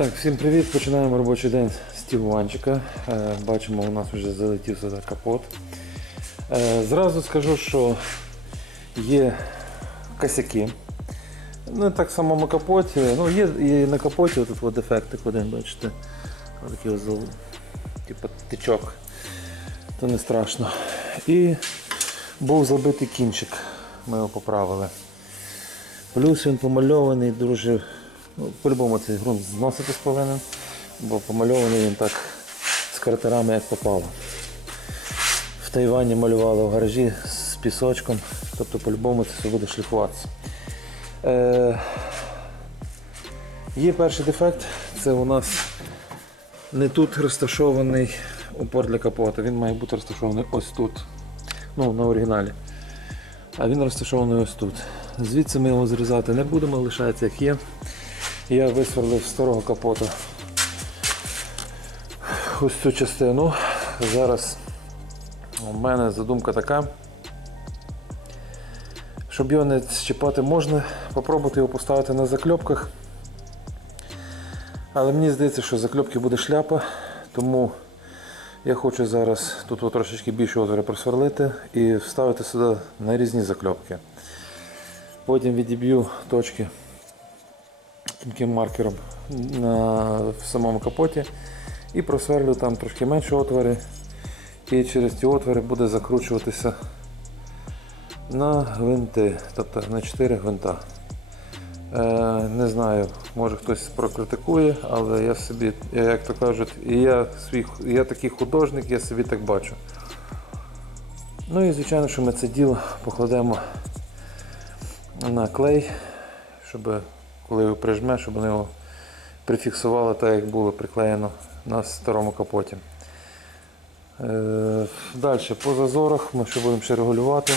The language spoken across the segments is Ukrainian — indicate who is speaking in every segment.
Speaker 1: Так, всім привіт. Починаємо робочий день з тігуванчика. Е, Бачимо, у нас вже залетів сюди капот. Е, Зразу скажу, що є косяки. Ну, так в самому капоті. Ну, є і на капоті тут от дефектик один, бачите. Такий ось, типу тичок. То не страшно. І був забитий кінчик. Ми його поправили. Плюс він помальований дуже. Ну, по-любому цей ґрунт зноситись повинен, бо помальований він так з картерами як попало. В Тайвані малювали в гаражі з пісочком, тобто по-любому це все буде шліфуватися. Е, є перший дефект, це у нас не тут розташований упор для капота, він має бути розташований ось тут, ну, на оригіналі. А він розташований ось тут. Звідси ми його зрізати не будемо, лишається як є. Я висверлив старого капота ось цю частину. Зараз у мене задумка така. Щоб його не щіпати можна, попробувати його поставити на закльопках. Але мені здається, що закльопки буде шляпа, тому я хочу зараз тут трошечки більше отвори просверлити і вставити сюди на різні закльопки. Потім відіб'ю точки тонким маркером на, в самому капоті і просверлю там трошки менші отвори. І через ті отвори буде закручуватися на гвинти, тобто на 4 гвинта. Е, не знаю, може хтось прокритикує, але я собі, як то кажуть, я, свій, я такий художник, я собі так бачу. Ну і звичайно, що ми це діло покладемо на клей, щоб коли його прижме, щоб воно його прифіксувало так, як було приклеєно на старому капоті. Е, Далі по зазорах ми ще будемо ще регулювати.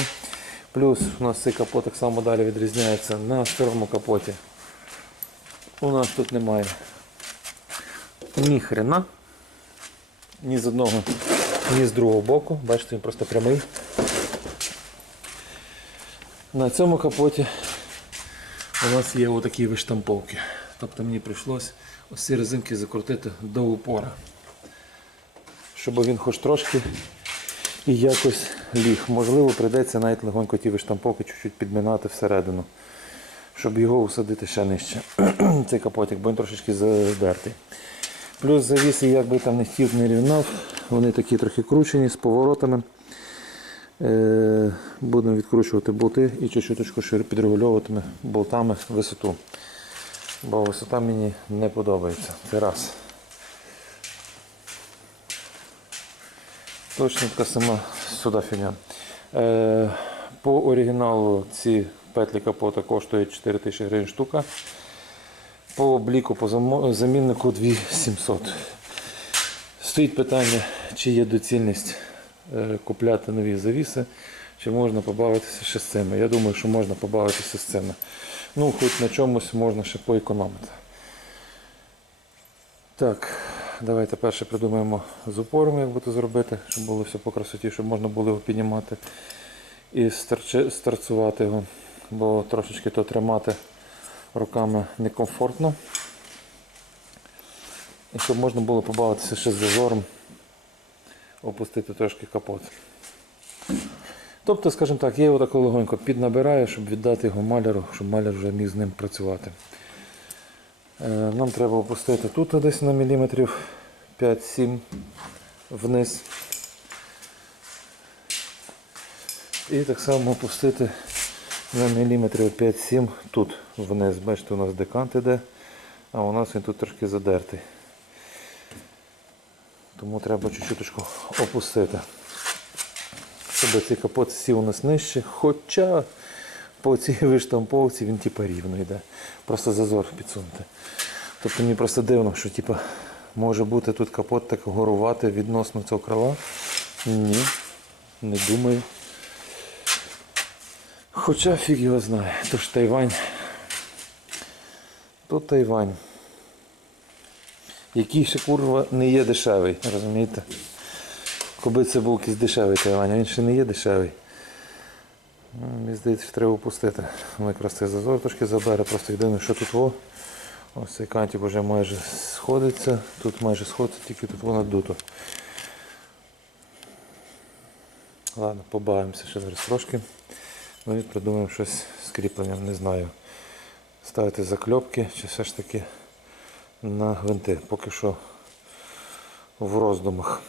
Speaker 1: Плюс у нас цей капот так само далі відрізняється на старому капоті. У нас тут немає ні хрена, ні з одного, ні з другого боку. Бачите, він просто прямий. На цьому капоті у нас є отакі виштамповки. Тобто мені прийшлось ось ці резинки закрутити до упора. Щоб він хоч трошки і якось ліг. Можливо, прийдеться навіть легонько ті виштамповки чуть-чуть підминати всередину, щоб його усадити ще нижче. Цей капотик, бо він трошечки задертий. Плюс завіси, як би там не хотів, не рівнав, вони такі трохи кручені з поворотами. Е, Будемо відкручувати болти і чуть-чуть шире підрегульовувати болтами висоту. Бо висота мені не подобається. Це раз. Точно така сама сюди фігня. Е, По оригіналу ці петлі капота коштують 4 тисячі гривень штука. По обліку, по заміннику 2700. Стоїть питання, чи є доцільність купляти нові завіси, чи можна побавитися ще з цими. Я думаю, що можна побавитися з цими. Ну, хоч на чомусь можна ще поекономити. Так, давайте перше придумаємо з упором, як би це зробити, щоб було все по красоті, щоб можна було його піднімати і старчи- старцувати його, бо трошечки то тримати руками некомфортно. І щоб можна було побавитися ще з зазором, опустити трошки капот. Тобто, скажімо так, я його так легонько піднабираю, щоб віддати його маляру, щоб маляр вже міг з ним працювати. Е, Нам треба опустити тут десь на міліметрів 5-7 вниз. І так само опустити на міліметрів 5-7 тут вниз. Бачите, у нас декант іде, а у нас він тут трошки задертий. Тому треба чуть-чуть опустити. Щоб цей капот сів у нас нижче, хоча по цій виштамповці він типа рівно йде. Просто зазор підсунути. Тобто мені просто дивно, що типа, може бути тут капот так горувати відносно цього крила. Ні, не думаю. Хоча фіг його знає. То ж Тайвань. Тут Тайвань. Який ще курва не є дешевий, розумієте? Коби це був якийсь дешевий Тайвань, він ще не є дешевий. Ну, Мені здається, що треба опустити. Воно якраз цей забере, просто єдине, що тут во, Ось цей кантик вже майже сходиться. Тут майже сходиться, тільки тут воно дуто. Ладно, побавимося ще зараз трошки. Ну і придумаємо щось з кріпленням, не знаю. Ставити закльопки чи все ж таки на гвинти. Поки що в роздумах.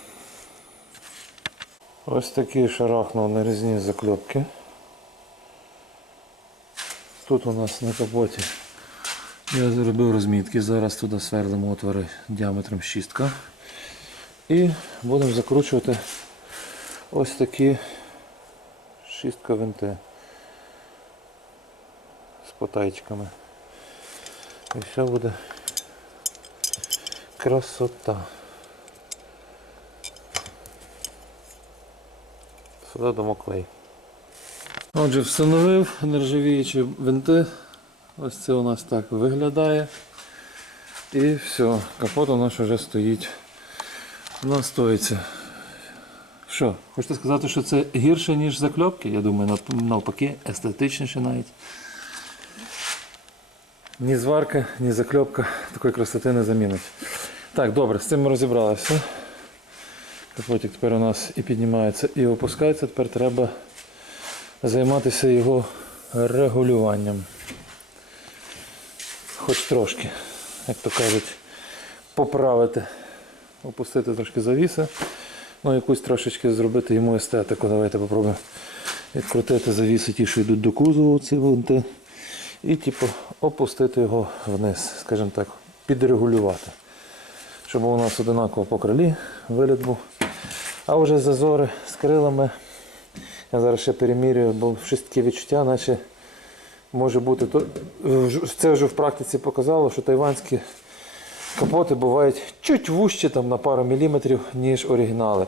Speaker 1: Ось такі шарахнув нарізні закльопки. Тут у нас на капоті я зробив розмітки. Зараз туди сверлимо отвори діаметром 6. І будемо закручувати ось такі шістка винти з потайчиками. І все буде красота. Сюди дамо клей. Отже, встановив нержавіючі винти. Ось це у нас так виглядає. І все, капот у нас вже стоїть на стойці. Що, хочете сказати, що це гірше, ніж закльопки? Я думаю, навпаки, естетичніше навіть. Ні зварка, ні закльопка такої красоти не замінить. Так, добре, з цим ми розібралися. Капотик тепер у нас і піднімається, і опускається. Тепер треба займатися його регулюванням. Хоч трошки, як то кажуть, поправити, опустити трошки завіси, ну якусь трошечки зробити йому естетику. Давайте попробуємо відкрутити завіси, ті, що йдуть до кузову, ці винти, і типу, опустити його вниз, скажімо так, підрегулювати. Щоб у нас одинаково по крилі виліт був. А вже зазори з крилами. Я зараз ще перемірюю, бо щось таке відчуття, наче може бути. Це вже в практиці показало, що тайванські капоти бувають чуть вужчі там, на пару міліметрів, ніж оригінали.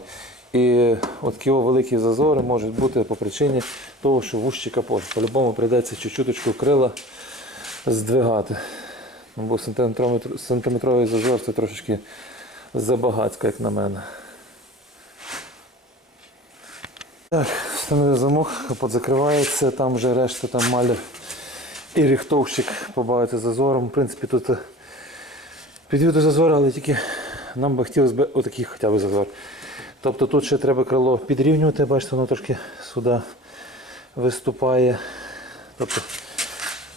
Speaker 1: І от такі великі зазори можуть бути по причині того, що вужчий капот. По-любому прийдеться чуть-чуточку крила здвигати. Ну, Бо сантиметровий зазор це трошечки забагацько, як на мене. Так, встановив замок, капот закривається, там вже решта там маляр і ріхтовщик побавити зазором. В принципі, тут е, підвіду зазор, але тільки нам би хотілося б отакий хоча б зазор. Тобто тут ще треба крило підрівнювати, бачите, воно трошки сюди виступає. Тобто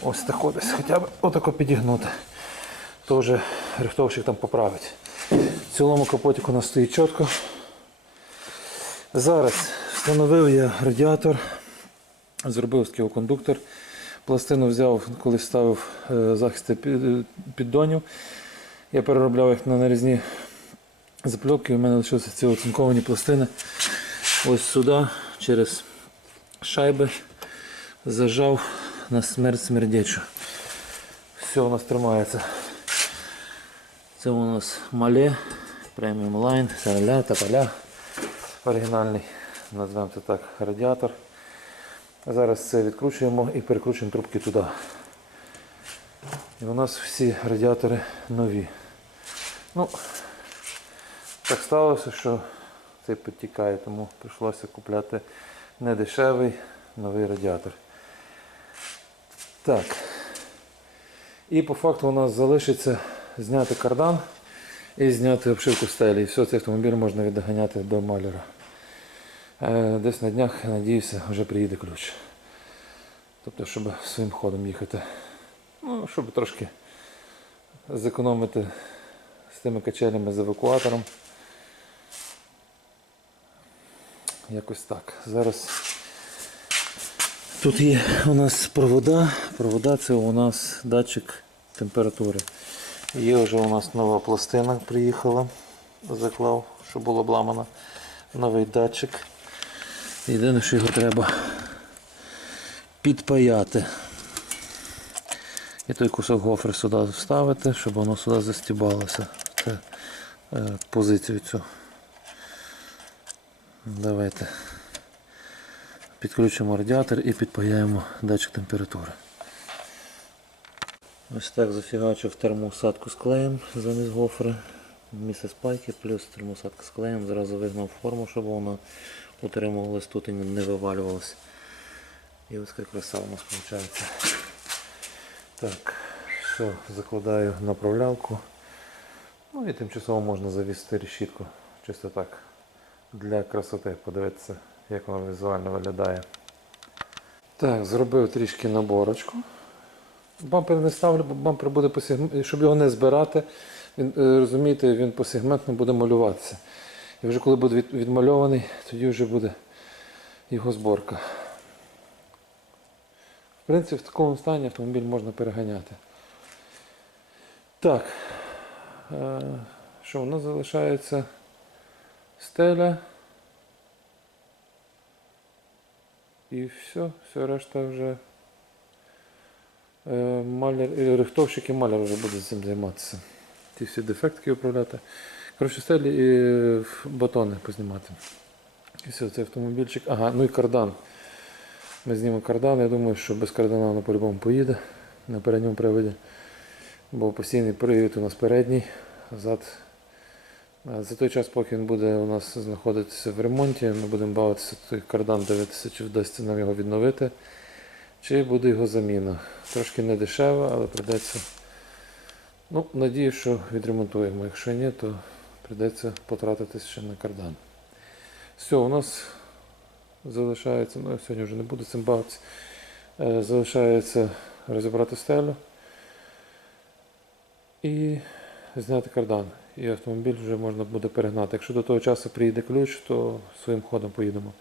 Speaker 1: ось так от десь хоча б отако підігнути. То вже рихтовщик там поправить. В цілому капотик у нас стоїть чітко. Зараз встановив я радіатор, зробив скіокондуктор. Пластину взяв, коли ставив е, захисти піддонів. Я переробляв їх на нарізні запльопки. У мене лишилися ці оцинковані пластини. Ось сюди через шайби зажав на смерть смердячу. Все у нас тримається. Це у нас мале, преміум лайн, сараля, тополя. Оригінальний, назвемо це так, радіатор. Зараз це відкручуємо і перекручуємо трубки туди. І у нас всі радіатори нові. Ну, так сталося, що цей підтікає, тому прийшлося купляти недешевий новий радіатор. Так. І по факту у нас залишиться зняти кардан і зняти обшивку стелі. І все, цей автомобіль можна відганяти до маляра. Е, Десь на днях, надіюся, вже приїде ключ. Тобто, щоб своїм ходом їхати. Ну, щоб трошки зекономити з тими качелями з евакуатором. Якось так. Зараз тут є у нас провода. Провода це у нас датчик температури. Є вже у нас нова пластина приїхала. Заклав, що було обламано. Новий датчик. Єдине, що його треба підпаяти. І той кусок гофри сюди вставити, щоб воно сюди застібалося. Це е, позицію цю. Давайте підключимо радіатор і підпаяємо датчик температури. Ось так зафігачив термоусадку з клеєм замість гофри. Місце спайки плюс термоусадка з клеєм. Зразу вигнав форму, щоб вона утримувалась тут і не вивалювалась. І ось краса у нас виходить. Так, все закладаю на направлялку. Ну і тимчасово можна завісити решітку. Чисто так. Для красоти подивитися, як воно візуально виглядає. Так, зробив трішки наборочку. Бампер не ставлю, бо бампер буде по сегм- щоб його не збирати. Він, е, розумієте, він посегментно буде малюватися. І вже коли буде відмальований, тоді вже буде його зборка. В принципі, в такому стані автомобіль можна переганяти. Так. Е, Що, у нас залишається стеля. І все, все решта вже. Е, Маляр, е, рихтовщик і маляр вже буде цим займатися. Ті всі дефектки управляти. Коротше, стелі і е, батони познімати. І все, цей автомобільчик. Ага, ну і кардан. Ми знімемо кардан. Я думаю, що без кардана воно по-любому поїде на передньому приводі. Бо постійний привід у нас передній, зад. За той час, поки він буде у нас знаходитися в ремонті, ми будемо бавитися той кардан, дивитися, чи вдасться нам його відновити, чи буде його заміна. Трошки не дешево, але прийдеться. Ну, надію, що відремонтуємо. Якщо ні, то прийдеться потратитись ще на кардан. Все, у нас залишається, ну сьогодні вже не буду цим бавитися. Е, Залишається розібрати стелю і зняти кардан. І автомобіль вже можна буде перегнати. Якщо до того часу приїде ключ, то своїм ходом поїдемо.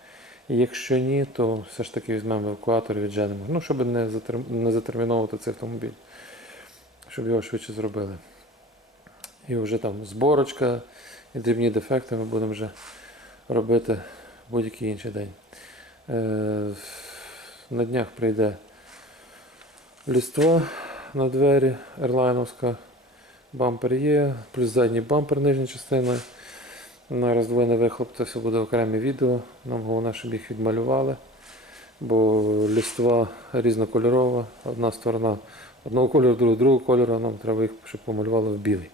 Speaker 1: Якщо ні, то все ж таки візьмемо евакуатор і відженемо. Ну, щоб не, затер- не затерміновувати цей автомобіль, щоб його швидше зробили. І вже там зборочка і дрібні дефекти ми будемо вже робити будь-який інший день. Е, на днях прийде ліство на двері ерлайновська. Бампер є, плюс задній бампер нижня частина. На роздвоєний вихлоп це буде окреме відео. Нам головне, щоб їх відмалювали. Бо ліства різнокольорова. Одна сторона одного кольору, друга другого кольору, нам треба їх, щоб помалювали в білий.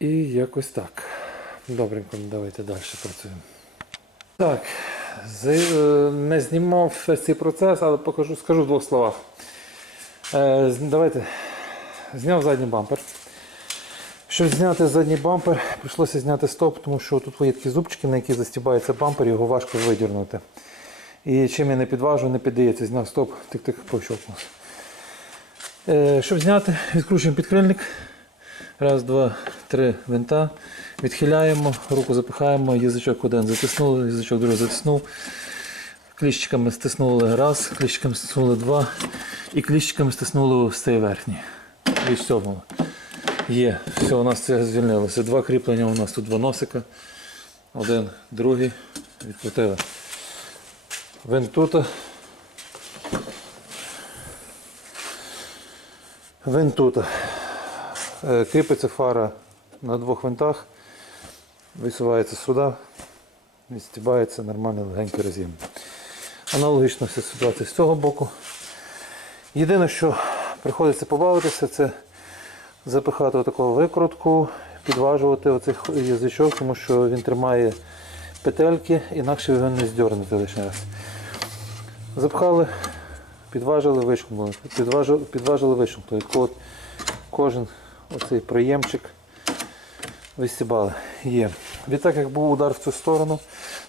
Speaker 1: І якось так. Добренько, давайте далі працюємо. Так, е, не знімав цей процес, але покажу, скажу в двох словах. Е, Давайте зняв задній бампер. Щоб зняти задній бампер, прийшлося зняти стоп, тому що тут є такі зубчики, на які застібається бампер, його важко видірнути. І чим я не підважу, не піддається. Зняв стоп, тик-тик пощелкнувся. Е, щоб зняти, відкручуємо підкрильник. Раз, два, три винта. Відхиляємо, руку запихаємо, язичок один затиснули, язичок другий затиснув. Кліщиками стиснули раз, кліщиками стиснули два і кліщиками стиснули ось цей верхній. Відстьобнули. Є, все, у нас це звільнилося. Два кріплення у нас тут два носика. Один, другий. Відкрутили. Винт тут. Винт тут. Е, Кріпиться фара на двох винтах. Висувається сюди. Відстібається нормальний легенький роз'єм. Аналогічно вся ситуація з цього боку. Єдине, що приходиться побавитися, це запихати таку викрутку, підважувати оцей х- язичок, тому що він тримає петельки, інакше його не здьорнути лише раз. Запхали, підважили, вишкнули. Підважили, підважили, вишкнули. Ко- Кожен оцей проємчик висібали. Є. Відтак, як був удар в цю сторону,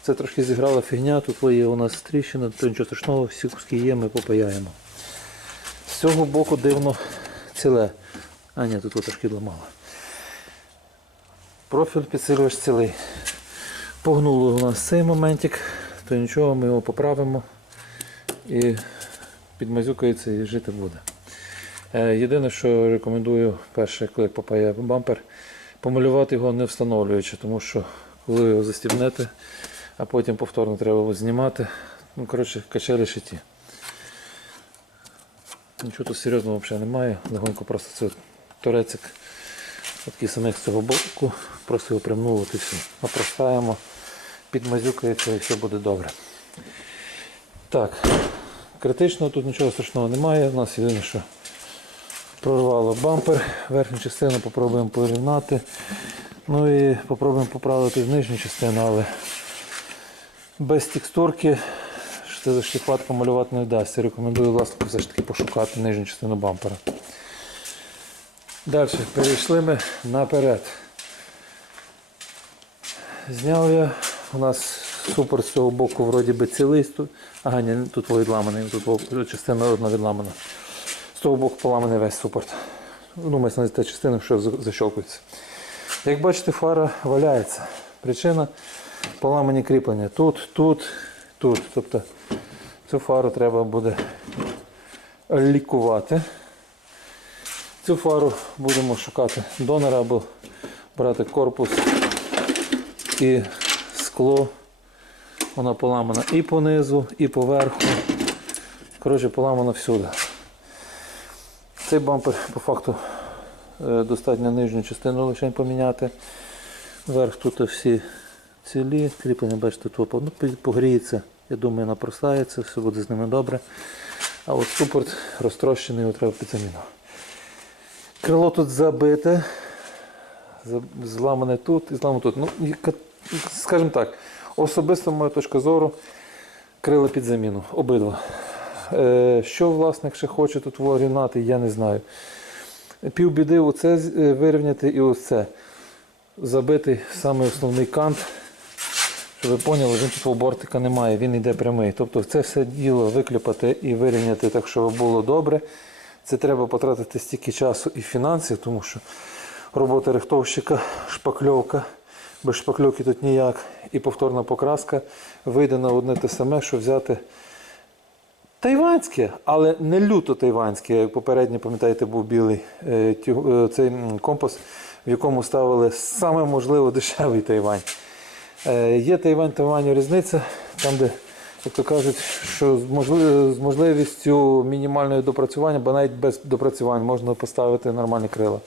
Speaker 1: це трошки зіграла фігня. Тут є у нас тріщина, то нічого страшного, всі куски є, ми попаяємо. З цього боку дивно ціле. А ні, тут трошки ламало. Профіль підсилювач цілий. Погнуло у нас цей моментик, то нічого, ми його поправимо і підмазюкається і жити буде. Е, Єдине, що рекомендую, перше, коли попає бампер, помалювати його не встановлюючи, тому що коли його застібнете, а потім повторно треба його знімати, ну, коротше, качелі шиті. Нічого тут серйозного взагалі немає. Легонько просто це турецик. Такий самих з цього боку. Просто його примнуло і все. Опростаємо, підмазюкається і все буде добре. Так, критично тут нічого страшного немає. У нас єдине, що прорвало бампер. Верхню частину попробуємо порівняти. Ну і попробуємо поправити нижню частину, але без текстурки це зашліфатка малювати не вдасться. Рекомендую власнику все ж таки пошукати нижню частину бампера. Далі перейшли ми наперед. Зняв я. У нас супер з цього боку вроді би цілий. Ага, ні, тут відламаний, тут частина одна відламана. З того боку поламаний весь супорт. Ну, мається на та частина, що за- защолкується. Як бачите, фара валяється. Причина поламані кріплення. Тут, тут, тут. Тобто цю фару треба буде лікувати. Цю фару будемо шукати донора або брати корпус і скло. Вона поламана і понизу, і поверху. Коротше, поламана всюди. Цей бампер по факту е, достатньо нижню частину лише поміняти. Верх тут всі цілі, кріплення, бачите, тут ну, погріється. Я думаю, напростається, все буде з ними добре. А от супорт розтрощений, його треба під заміну. Крило тут забите, зламане тут і зламане тут. Ну, скажімо так, особисто моя точка зору, крила під заміну. Обидва. Е, Що власник ще хоче тут орігнати, я не знаю. Півбіди оце е, вирівняти і оце. Забитий саме основний кант. Щоб ви поняли, він тут бортика немає, він йде прямий. Тобто це все діло викліпати і вирівняти так, щоб було добре. Це треба потратити стільки часу і фінансів, тому що робота рихтовщика, шпакльовка, без шпакльовки тут ніяк, і повторна покраска вийде на одне те саме, що взяти тайванське, але не люто тайванське. Як попередньо, пам'ятаєте, був білий е, е, цей компас, в якому ставили саме можливо дешевий Тайвань. Е, Є Тайвань Тайваню різниця, там, де, як то кажуть, що з, можливістю мінімального допрацювання, бо навіть без допрацювань можна поставити нормальні крила.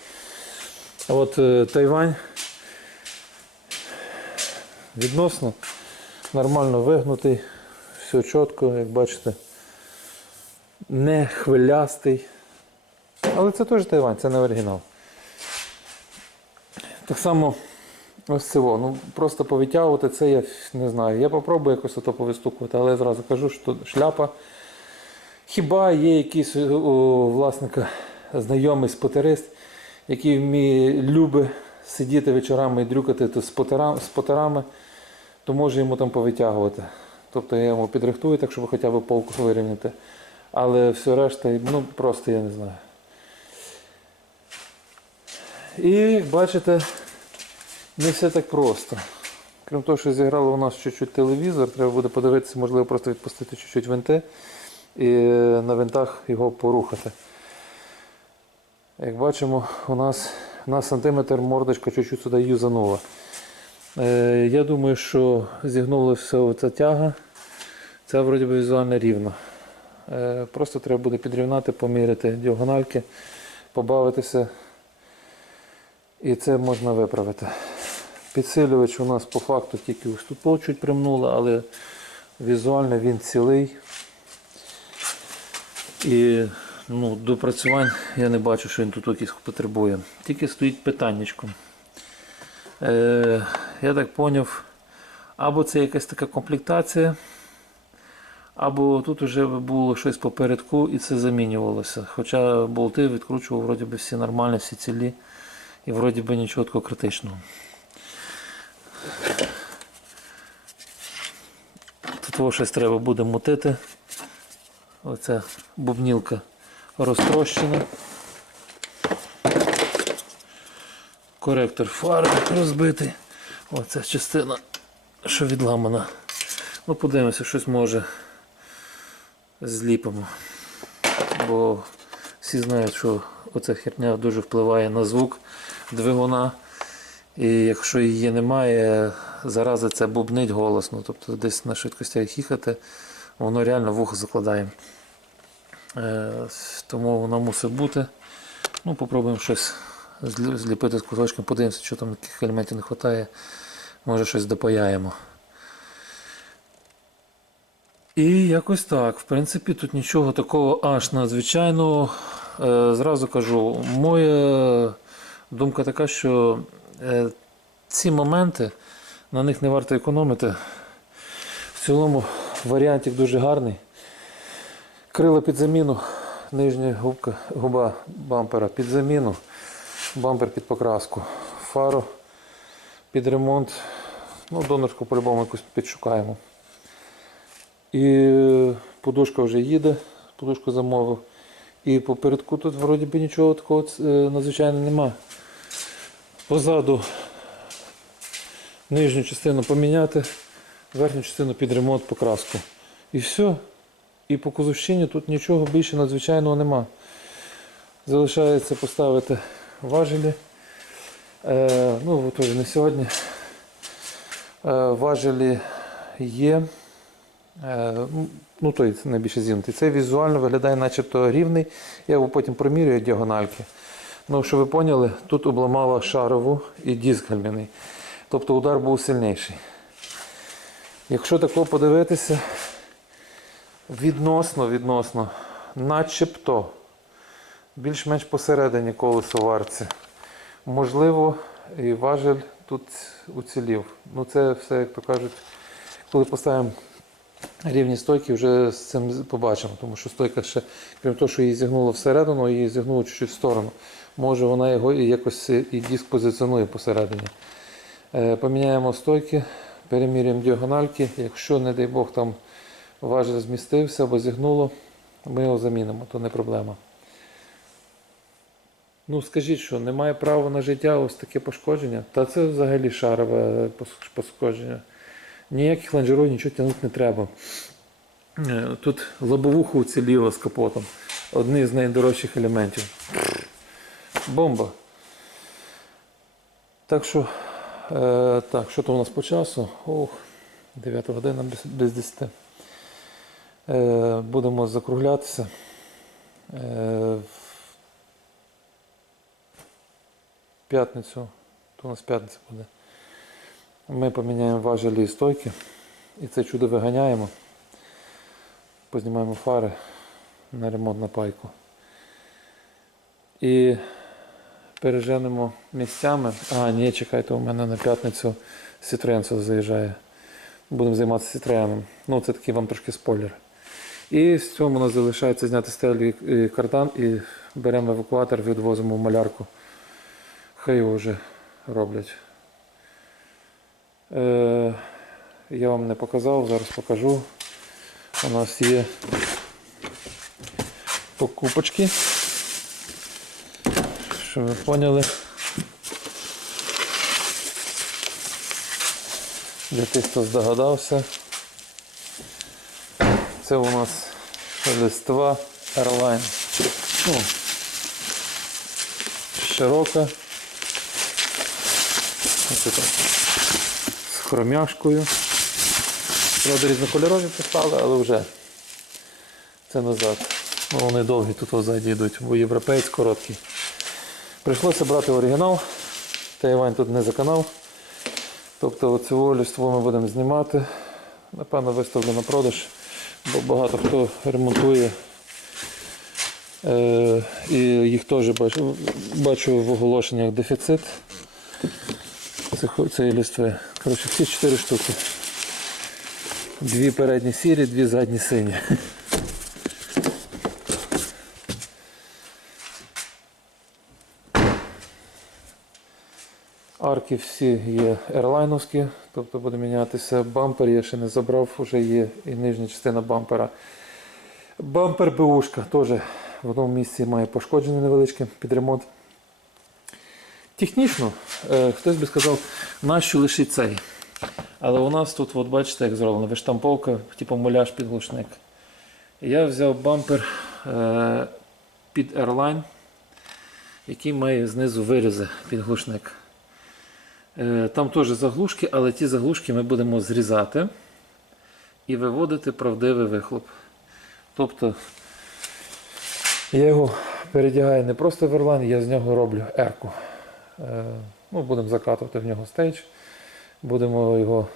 Speaker 1: От е, Тайвань відносно нормально вигнутий, все чітко, як бачите, не хвилястий. Але це теж Тайвань, це не оригінал. Так само ось це. Ну, просто повитягувати це я не знаю. Я попробую якось ото повистукувати, але я зразу кажу, що шляпа. Хіба є якийсь у власника знайомий спотерист, який вміє любить сидіти вечорами і дрюкати з з потарами, то може йому там повитягувати. Тобто я йому підрихтую, так щоб хоча б полку вирівняти. Але все решта, ну просто я не знаю. І бачите, не все так просто. Крім того, що зіграло у нас чуть-чуть телевізор, треба буде подивитися, можливо, просто відпустити чуть-чуть винти і на винтах його порухати. Як бачимо, у нас на сантиметр мордочка чуть-чуть сюди юзанула. Е, я думаю, що зігнулася ця тяга. Це вроді би візуально рівно. Е, просто треба буде підрівнати, поміряти діагональки, побавитися. І це можна виправити. Підсилювач у нас по факту тільки ось тут чуть примнуло, але візуально він цілий. І ну, допрацювань я не бачу, що він тут якийсь потребує. Тільки стоїть питаннячко. Е, я так зрозумів, або це якась така комплектація, або тут вже було щось попередку і це замінювалося. Хоча болти відкручував вроді би всі нормальні, всі цілі. І вроді би нічого такого критичного. Тут щось треба буде мутити. Оця бубнілка розтрощена. Коректор фари розбитий. Оця частина, що відламана. Ну, подивимося, щось може зліпимо. Бо всі знають, що оця херня дуже впливає на звук двигуна. І якщо її немає, зараза це бубнить голосно. Тобто десь на швидкостях їхати, воно реально вухо закладає. Е, тому воно мусить бути. Ну, Попробуємо щось зліпити з кусочком, подивимося, що там яких елементів не вистачає. Може щось допаяємо. І якось так. В принципі, тут нічого такого аж надзвичайного. Е, зразу кажу, моя думка така, що е, ці моменти на них не варто економити. В цілому варіантик дуже гарний. Крила під заміну, нижня губка, губа бампера під заміну, бампер під покраску, фаро під ремонт. Ну, донорку по-любому якусь підшукаємо. І подушка вже їде, подушку замовив. І попередку тут вроді би нічого такого е, надзвичайного нема. Позаду нижню частину поміняти, верхню частину під ремонт покраску. І все. І по кузовщині тут нічого більше надзвичайного нема. Залишається поставити важелі. Е, ну, теж не сьогодні. Е, важелі є. Е, ну, той найбільше зігнутий. Це візуально виглядає начебто рівний. Я його потім промірюю діагональки. Ну, що ви поняли, тут обламала шарову і диск гальмяний. Тобто удар був сильніший. Якщо тако подивитися, відносно, відносно, начебто, більш-менш посередині колесо в арці. Можливо, і важель тут уцілів. Ну це все, як то кажуть, коли поставимо рівні стойки, вже з цим побачимо. Тому що стойка ще, крім того, що її зігнуло всередину, її зігнуло чуть-чуть в сторону. Може вона його і якось і диск позиціонує посередині. Е, Поміняємо стойки, переміряємо діагональки. Якщо, не дай Бог, там важель змістився або зігнуло, ми його замінимо, то не проблема. Ну, скажіть, що немає права на життя ось таке пошкодження? Та це взагалі шарове пошкодження. Ніяких ланжерів нічого тягнути не треба. Е, Тут лобовуха уціліла з капотом. Одні з найдорожчих елементів. Бомба. Так що, е, так, що то у нас по часу? Ох, 9 година без, без 10. Е, будемо закруглятися. Е, в п'ятницю, то у нас п'ятниця буде. Ми поміняємо важелі і стойки. І це чудо виганяємо. Познімаємо фари на ремонт на пайку. І переженемо місцями. А, ні, чекайте, у мене на п'ятницю Citroen заїжджає. Будемо займатися Citroen. Ну, це такий вам трошки спойлер. І з цього у нас залишається зняти стелі і кардан і беремо евакуатор, відвозимо в малярку. Хай його вже роблять. Е, я вам не показав, зараз покажу. У нас є покупочки. Що ви поняли? Для тих, хто здогадався. Це у нас листва Airline. Ну, широка. Ось так. З хромяшкою. Правда, різнокольорові писали, але вже це назад. Ну, вони довгі тут позаді йдуть, бо європейць короткий. Прийшлося брати оригінал. Тайвань тут не заканав. Тобто оцього ліство ми будемо знімати. Напевно, виставлю на продаж, бо багато хто ремонтує. Е, і їх теж бачу, бачу в оголошеннях дефіцит. Цієї лістви. Коротше, всі чотири штуки. Дві передні сірі, дві задні сині. Арки всі є ерлайновські, тобто буде мінятися бампер, я ще не забрав, вже є і нижня частина бампера. Бампер БУшка теж в одному місці має пошкодження невеличке під ремонт. Технічно, е, хтось би сказав, нащо лише цей. Але у нас тут, от бачите, як зроблено, виштамповка, типу муляж під глушник. Я взяв бампер е, під Airline, який має знизу вирізи під глушник. Е, Там теж заглушки, але ті заглушки ми будемо зрізати і виводити правдивий вихлоп. Тобто я його передягаю не просто в Airline, я з нього роблю ерку. Е, Ну, будемо закатувати в нього стейдж. Будемо його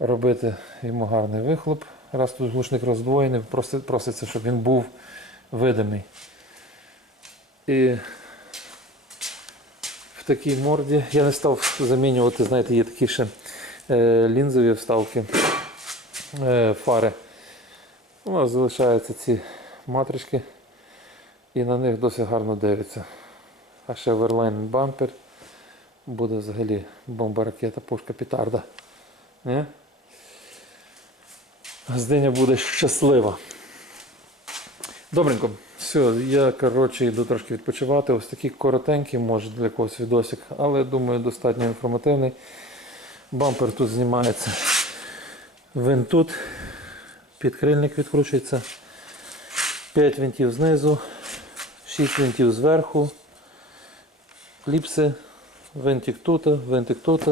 Speaker 1: робити йому гарний вихлоп. Раз тут глушник роздвоєний, проситься, щоб він був видимий. І такій морді я не став замінювати, знаєте, є такі ще е, лінзові вставки. е, фари. У нас залишаються ці матрички, і на них досить гарно дивиться. А ще верлайн бампер буде взагалі бомба ракета, пушка петарда. Не? Газдиня буде щаслива. Добренько. Все, я коротше йду трошки відпочивати. Ось такий коротенький, може для когось відосик, але думаю, достатньо інформативний. Бампер тут знімається. Винт тут, підкрильник відкручується. 5 винтів знизу, 6 винтів зверху, кліпси, винтик тут, винтик тут.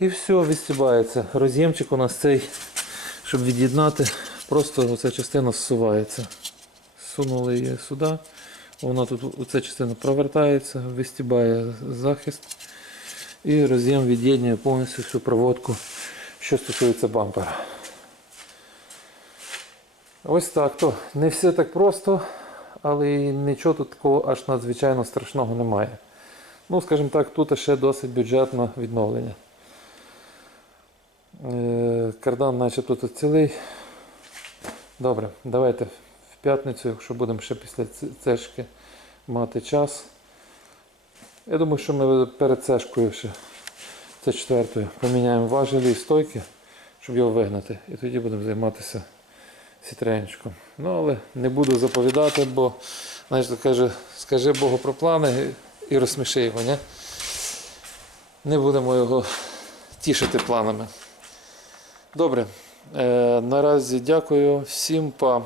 Speaker 1: І все, відстібається. Роз'ємчик у нас цей, щоб від'єднати, просто оця частина зсувається. Сунули її сюди. Вона тут оця частина провертається, вистібає захист. І роз'єм від'єднує повністю всю проводку, що стосується бампера. Ось так то. Не все так просто, але нічого тут такого аж надзвичайно страшного немає. Ну, скажімо так, тут ще досить бюджетне відновлення. Е, Кардан наче тут цілий. Добре, давайте в п'ятницю, якщо будемо ще після цешки мати час. Я думаю, що ми перед цешкою ще це четвертою поміняємо важелі і стойки, щоб його вигнати. І тоді будемо займатися сітренчиком. Ну, але не буду заповідати, бо знаєш, каже, скажи Богу про плани і розсміши його, ні? Не будемо його тішити планами. Добре. Е, наразі дякую всім па.